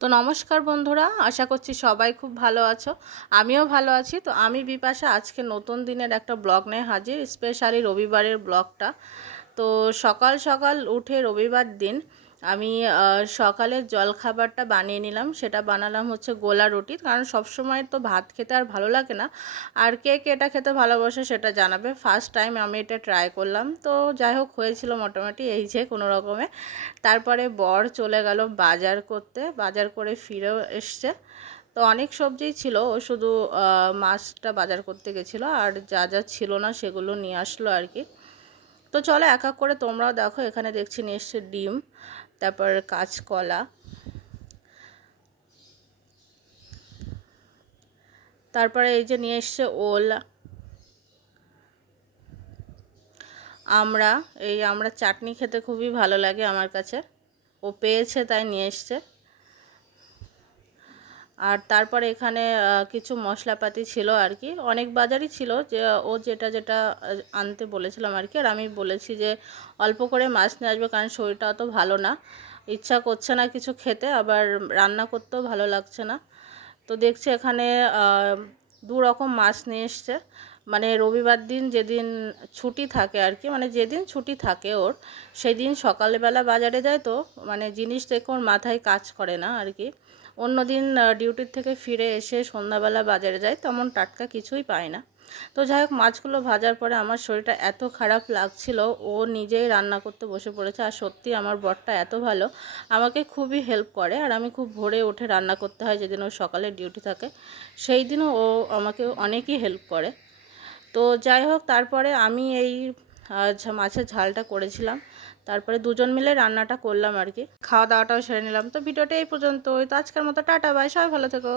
তো নমস্কার বন্ধুরা, আশা করছি সবাই খুব ভালো আছো। আমিও ভালো আছি। তো আমি বিপাশা, আজকে নতুন দিনের একটা ব্লগ নিয়ে হাজির, স্পেশালি রবিবারের ব্লগটা। তো সকাল সকাল উঠে রবিবার দিন আমি সকালের জলখাবারটা বানিয়ে নিলাম। সেটা বানালাম হচ্ছে গোলা রুটি। কারণ সবসময় তো ভাত খেতে আর ভালো লাগে না। আর কে কে এটা খেতে ভালোবাসে সেটা জানাবে। ফার্স্ট টাইম আমি এটা ট্রাই করলাম। তো যাই হোক, হয়েছিল মোটামুটি এই যে কোনো রকমে। তারপরে বর চলে গেল বাজার করতে। বাজার করে ফিরেও এসছে। তো অনেক সবজিই ছিল। ও শুধু মাছটা বাজার করতে গেছিল। আর যা যা ছিল না সেগুলো নিয়ে আসলো আর কি। তো চলো এক এক করে তোমরাও দেখো। এখানে দেখছি নিয়ে এসছে ডিম। তারপর কাঁচকলা। তারপরে এই যে নিয়ে এসছে ওল। আমরা, এই আমরা চাটনি খেতে খুবই ভালো লাগে আমার কাছে। ও পেয়েছে, তাই নিয়ে এসছে। আর তারপরে এখানে কিছু মশলাপাতি ছিল আর কি। অনেক বাজারই ছিল যে, ও যেটা যেটা আনতে বলেছিলাম আর কি। আর আমি বলেছি যে, অল্প করে মাছ নিয়ে আসবে কারণ শরীরটা অত ভালো না। ইচ্ছা করছে না কিছু খেতে, আবার রান্না করতেও ভালো লাগছে না। তো দেখছি এখানে দু রকম মাছ নিয়ে এসছে। মানে রবিবার দিন যেদিন ছুটি থাকে আর কি মানে যেদিন ছুটি থাকে ওর, সেদিন সকালবেলা বাজারে যায় তো মানে জিনিস দেখে ওর মাথায় কাজ করে না আর কি। অন্য দিন ডিউটির থেকে ফিরে এসে সন্ধ্যাবেলা বাজারে যায়, তেমন টাটকা কিছুই পায় না। তো যাই হোক, মাছগুলো ভাজার পরে আমার শরীরটা এত খারাপ লাগছিল, ও নিজেই রান্না করতে বসে পড়েছে, আর সত্যি আমার বরটা এত ভালো, আমাকে খুবই হেল্প করে, আর আমি খুব ভোরে উঠে রান্না করতে হয় যেদিন ও সকালে ডিউটি থাকে, সেই দিনও ও আমাকে অনেকই হেল্প করে। তো যাই হোক, তারপরে আমি এই মাছের ঝালটা করেছিলাম। তারপরে দুজন মিলে রান্নাটা করলাম আর কি। খাওয়া দাওয়াটাও সেরে নিলাম। তো ভিডিওটা এই পর্যন্ত তো আজকের মতো টাটা, বাই। সবাই ভালো থেকো।